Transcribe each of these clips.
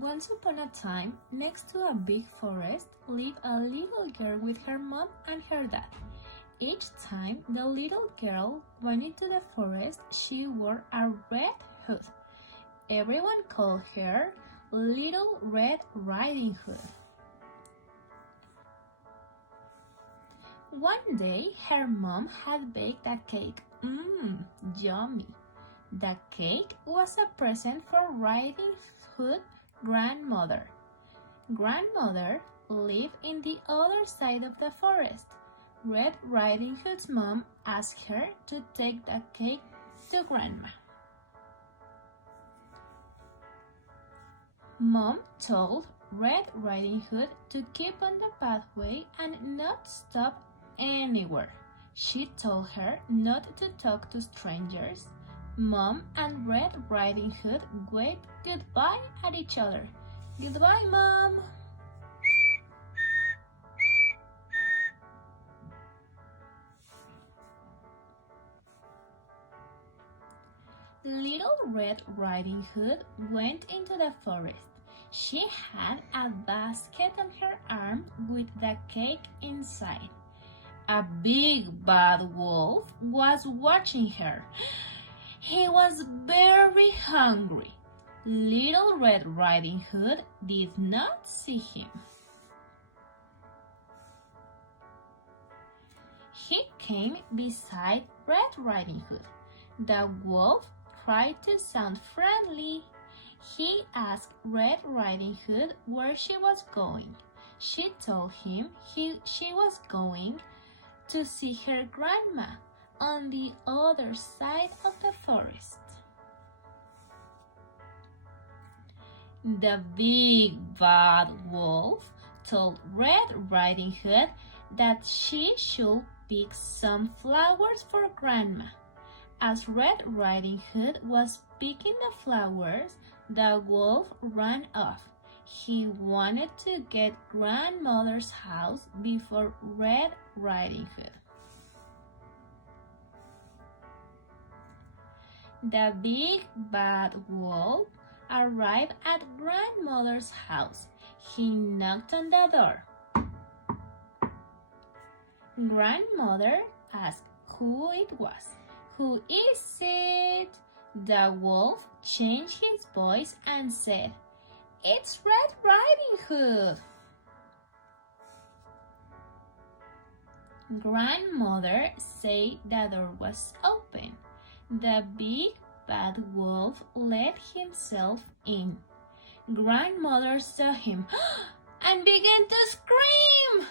Once upon a time, next to a big forest, lived a little girl with her mom and her dad. Each time the little girl went into the forest, she wore a red hood. Everyone called her Little Red Riding Hood. One day, her mom had baked a cake. Yummy! The cake was a present for Riding Hood's grandmother. Grandmother lived in the other side of the forest. Red Riding Hood's mom asked her to take the cake to Grandma. Mom told Red Riding Hood to keep on the pathway and not stop anywhere. She told her not to talk to strangers. Mom and Red Riding Hood waved goodbye at each other. Goodbye, Mom! Little Red Riding Hood went into the forest. She had a basket on her arm with the cake inside. A big bad wolf was watching her. He was very hungry. Little Red Riding Hood did not see him. He came beside Red Riding Hood. The wolf tried to sound friendly. He asked Red Riding Hood where she was going. She told him she was going to see her grandma on the other side of the forest. The big bad wolf told Red Riding Hood that she should pick some flowers for Grandma. As Red Riding Hood was picking the flowers, the wolf ran off. He wanted to get Grandmother's house before Red Riding Hood. The big bad wolf arrived at Grandmother's house. He knocked on the door. Grandmother asked who it was. Who is it? The wolf changed his voice and said, It's Red Riding Hood. Grandmother said the door was open. The big bad wolf let himself in. Grandmother saw him and began to scream.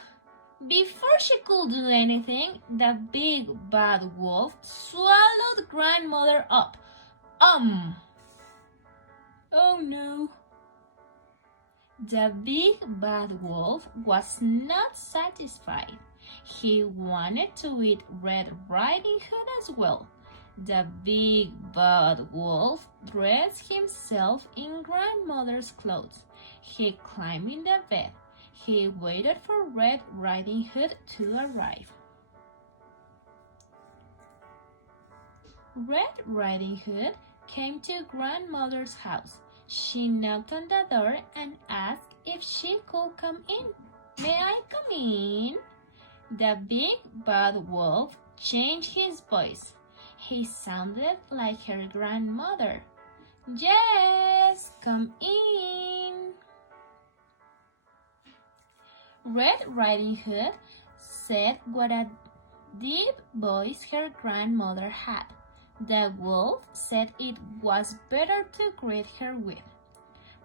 Before she could do anything, the big bad wolf swallowed Grandmother up. Oh no. The big bad wolf was not satisfied. He wanted to eat Red Riding Hood as well. The big bad wolf dressed himself in Grandmother's clothes. He climbed in the bed. He waited for Red Riding Hood to arrive. Red Riding Hood came to Grandmother's house. She knocked on the door and asked if she could come in. May I come in? The big bad wolf changed his voice. He sounded like her grandmother. Yes, come in. Red Riding Hood said what a deep voice her grandmother had. The wolf said it was better to greet her with.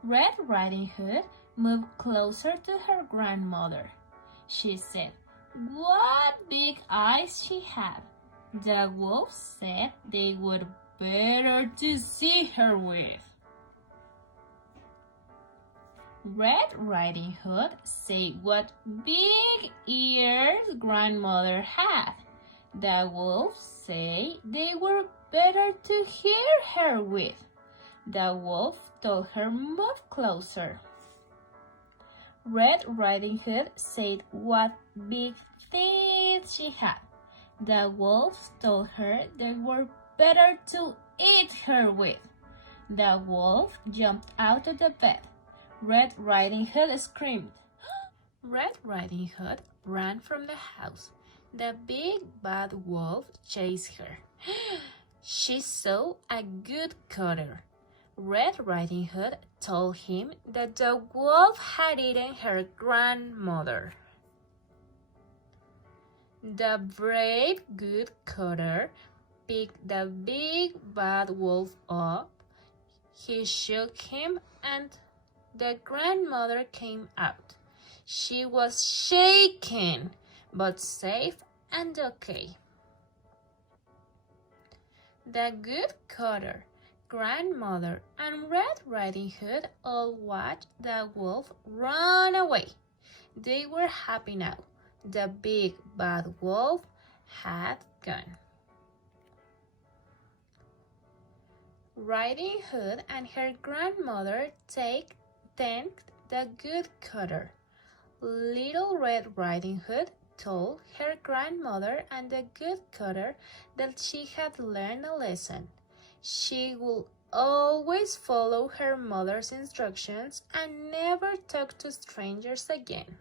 Red Riding Hood moved closer to her grandmother. She said, What big eyes she had. The wolf said they were better to see her with. Red Riding Hood said what big ears Grandmother had. The wolf said they were better to hear her with. The wolf told her move closer. Red Riding Hood said what big teeth she had. The wolf told her they were better to eat her with. The wolf jumped out of the bed. Red Riding Hood screamed. Red Riding Hood ran from the house. The big bad wolf chased her. She saw a good cutter. Red Riding Hood told him that the wolf had eaten her grandmother. The brave good cutter picked the big bad wolf up. He shook him and the grandmother came out. She was shaken, but safe and okay. The good cutter, grandmother, and Red Riding Hood all watched the wolf run away. They were happy now. The big bad wolf had gone. Riding Hood and her grandmother thanked the good cutter. Little Red Riding Hood told her grandmother and the good cutter that she had learned a lesson. She would always follow her mother's instructions and never talk to strangers again.